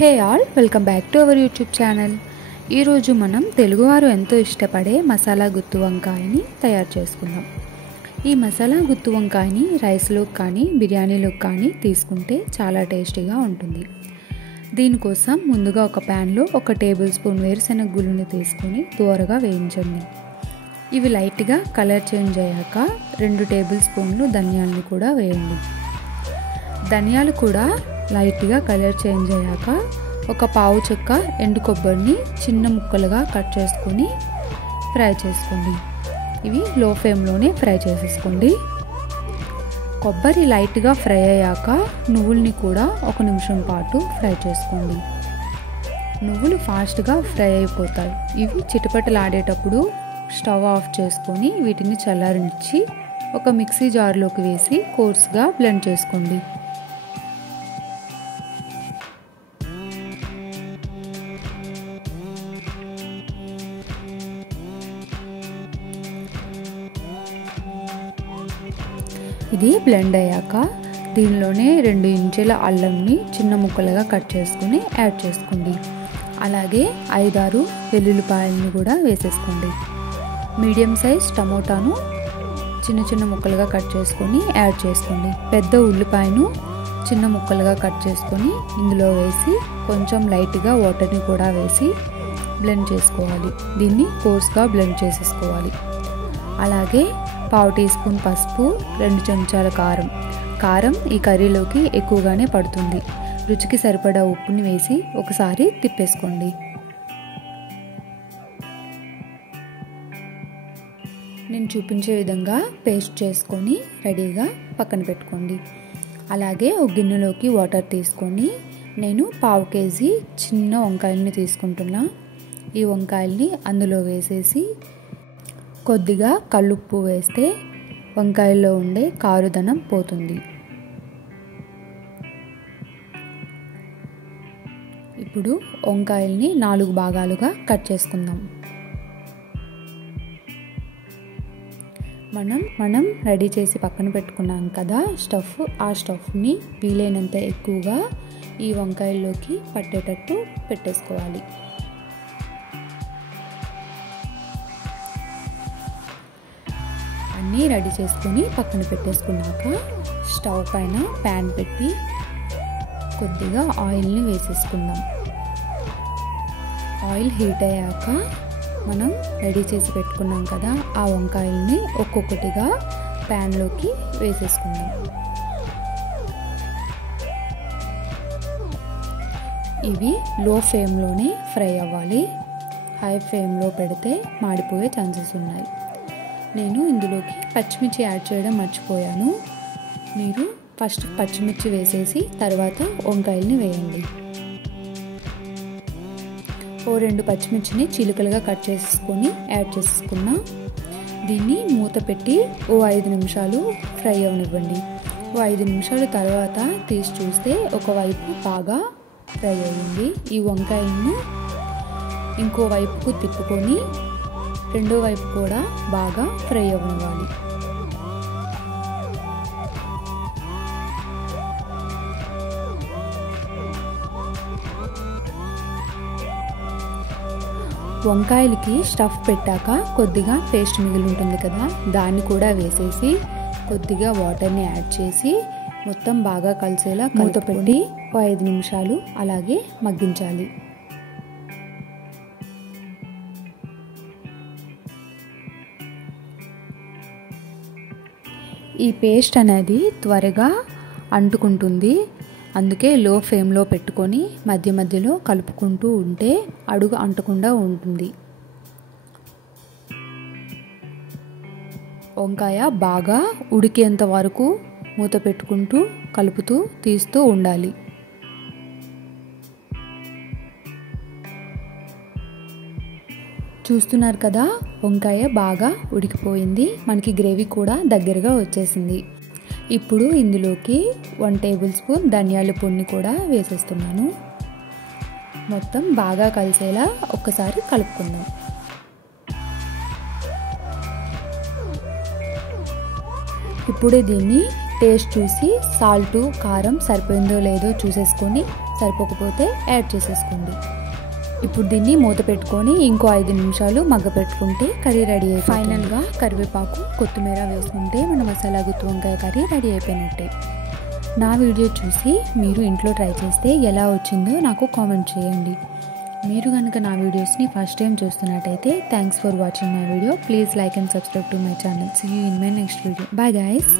Hey all, welcome back to our YouTube channel. ఈరోజు మనం తెలుగువారు ఎంతో ఇష్టపడే మసాలా గుత్తి వంకాయని తయారు చేసుకుందాం. ఈ మసాలా గుత్తి వంకాయని రైస్లోకి కానీ బిర్యానీలోకి కానీ తీసుకుంటే చాలా టేస్టీగా ఉంటుంది. దీనికోసం ముందుగా ఒక ప్యాన్లో 1 టేబుల్ స్పూన్ వేరుశెనగ గుళ్ళని తీసుకొని దోరగా వేయించండి. ఇవి లైట్గా కలర్ చేంజ్ అయ్యాక 2 టేబుల్ స్పూన్లు ధనియాలను కూడా వేయండి. ధనియాలు కూడా లైట్గా కలర్ చేంజ్ అయ్యాక ఒక పావు చెక్క ఎండు కొబ్బరిని చిన్న ముక్కలుగా కట్ చేసుకొని ఫ్రై చేసుకోండి. ఇవి లో ఫ్లేమ్లోనే ఫ్రై చేసేసుకోండి. కొబ్బరి లైట్గా ఫ్రై అయ్యాక నువ్వుల్ని కూడా 1 నిమిషం పాటు ఫ్రై చేసుకోండి. నువ్వులు ఫాస్ట్గా ఫ్రై అయిపోతాయి. ఇవి చిటపటలాడేటప్పుడు స్టవ్ ఆఫ్ చేసుకొని వీటిని చల్లారనిచ్చి ఒక మిక్సీ జార్లోకి వేసి కోర్స్గా బ్లెండ్ చేసుకోండి. ఇది బ్లెండ్ అయ్యాక దీనిలోనే 2 ఇంచుల అల్లంని చిన్న ముక్కలుగా కట్ చేసుకుని యాడ్ చేసుకోండి. అలాగే 5-6 వెల్లుల్లిపాయలను కూడా వేసేసుకోండి. మీడియం సైజ్ టమోటాను చిన్న చిన్న ముక్కలుగా కట్ చేసుకొని యాడ్ చేసుకోండి. పెద్ద ఉల్లిపాయను చిన్న ముక్కలుగా కట్ చేసుకొని ఇందులో వేసి కొంచెం లైట్గా వాటర్ని కూడా వేసి బ్లెండ్ చేసుకోవాలి. దీన్ని కోర్స్గా బ్లెండ్ చేసేసుకోవాలి. అలాగే పావు టీ స్పూన్ పసుపు, 2 చెంచాల కారం ఈ కర్రీలోకి ఎక్కువగానే పడుతుంది. రుచికి సరిపడా ఉప్పుని వేసి ఒకసారి తిప్పేసుకోండి. నేను చూపించే విధంగా పేస్ట్ చేసుకొని రెడీగా పక్కన పెట్టుకోండి. అలాగే ఒక గిన్నెలోకి వాటర్ తీసుకొని నేను పావు కేజీ చిన్న వంకాయల్ని తీసుకుంటున్నా. ఈ వంకాయల్ని అందులో వేసేసి కొద్దిగా కల్లుప్పు వేస్తే వంకాయల్లో ఉండే కారుదనం పోతుంది. ఇప్పుడు వంకాయల్ని 4 భాగాలుగా కట్ చేసుకుందాం. మనం రెడీ చేసి పక్కన పెట్టుకున్నాం కదా స్టఫ్, ఆ స్టఫ్ని వీలైనంత ఎక్కువగా ఈ వంకాయల్లోకి పట్టేటట్టు పెట్టేసుకోవాలి. అన్నీ రెడీ చేసుకొని పక్కన పెట్టేసుకున్నాక స్టవ్ పైన ప్యాన్ పెట్టి కొద్దిగా ఆయిల్ని వేసేసుకుందాం. ఆయిల్ హీట్ అయ్యాక మనం రెడీ చేసి పెట్టుకున్నాం కదా ఆ వంకాయల్ని ఒక్కొక్కటిగా ప్యాన్లోకి వేసేసుకుందాం. ఇవి లో ఫ్లేమ్లోనే ఫ్రై అవ్వాలి. హై ఫ్లేమ్లో పెడితే మాడిపోయే ఛాన్సెస్ ఉన్నాయి. నేను ఇందులోకి పచ్చిమిర్చి యాడ్ చేయడం మర్చిపోయాను. మీరు ఫస్ట్ పచ్చిమిర్చి వేసేసి తర్వాత వంకాయల్ని వేయండి. 2 పచ్చిమిర్చిని చీలికలుగా కట్ చేసుకొని యాడ్ చేసుకున్నా. దీన్ని మూత పెట్టి 5 నిమిషాలు ఫ్రై అవనివ్వండి. 5 నిమిషాల తర్వాత తీసి చూస్తే ఒకవైపు బాగా ఫ్రై అయ్యింది. ఈ వంకాయలను ఇంకో వైపుకు తిప్పుకొని రెండో వైపు కూడా బాగా ఫ్రై అవ్వాలి. వంకాయలకి స్టఫ్ పెట్టాక కొద్దిగా పేస్ట్ మిగిలి ఉంటుంది కదా, దాన్ని కూడా వేసేసి కొద్దిగా వాటర్ని యాడ్ చేసి మొత్తం బాగా కలిసేలా మూత పెట్టి 5 నిమిషాలు అలాగే మగ్గించాలి. ఈ పేస్ట్ అనేది త్వరగా అంటుకుంటుంది. అందుకే లో ఫ్లేమ్లో పెట్టుకొని మధ్య మధ్యలో కలుపుకుంటూ ఉంటే అడుగు అంటకుండా ఉంటుంది. వంకాయ బాగా ఉడికేంత వరకు మూత పెట్టుకుంటూ కలుపుతూ తీస్తూ ఉండాలి. చూస్తున్నారు కదా, వంకాయ బాగా ఉడికిపోయింది. మనకి గ్రేవీ కూడా దగ్గరగా వచ్చేసింది. ఇప్పుడు ఇందులోకి 1 టేబుల్ స్పూన్ ధనియాల పొడిని కూడా వేసేస్తున్నాను. మొత్తం బాగా కలిసేలా ఒక్కసారి కలుపుకుందాం. ఇప్పుడే దీన్ని టేస్ట్ చూసి సాల్టు కారం సరిపోయిందో లేదో చూసేసుకొని సరిపోకపోతే యాడ్ చేసేసుకోండి. ఇప్పుడు దీన్ని మూత పెట్టుకొని ఇంకో 5 నిమిషాలు మగ్గ పెట్టుకుంటే కర్రీ రెడీ అయిపోయింది. ఫైనల్గా కరివేపాకు కొత్తిమీర వేసుకుంటే మన మసాలా గుత్తి వంకాయ కర్రీ రెడీ అయిపోయినట్టే. నా వీడియో చూసి మీరు ఇంట్లో ట్రై చేస్తే ఎలా వచ్చిందో నాకు కామెంట్ చేయండి. మీరు కనుక నా వీడియోస్ని ఫస్ట్ టైం చూస్తున్నట్టయితే thanks for watching my video. Please like and subscribe to my channel. See you in my next video. Bye guys.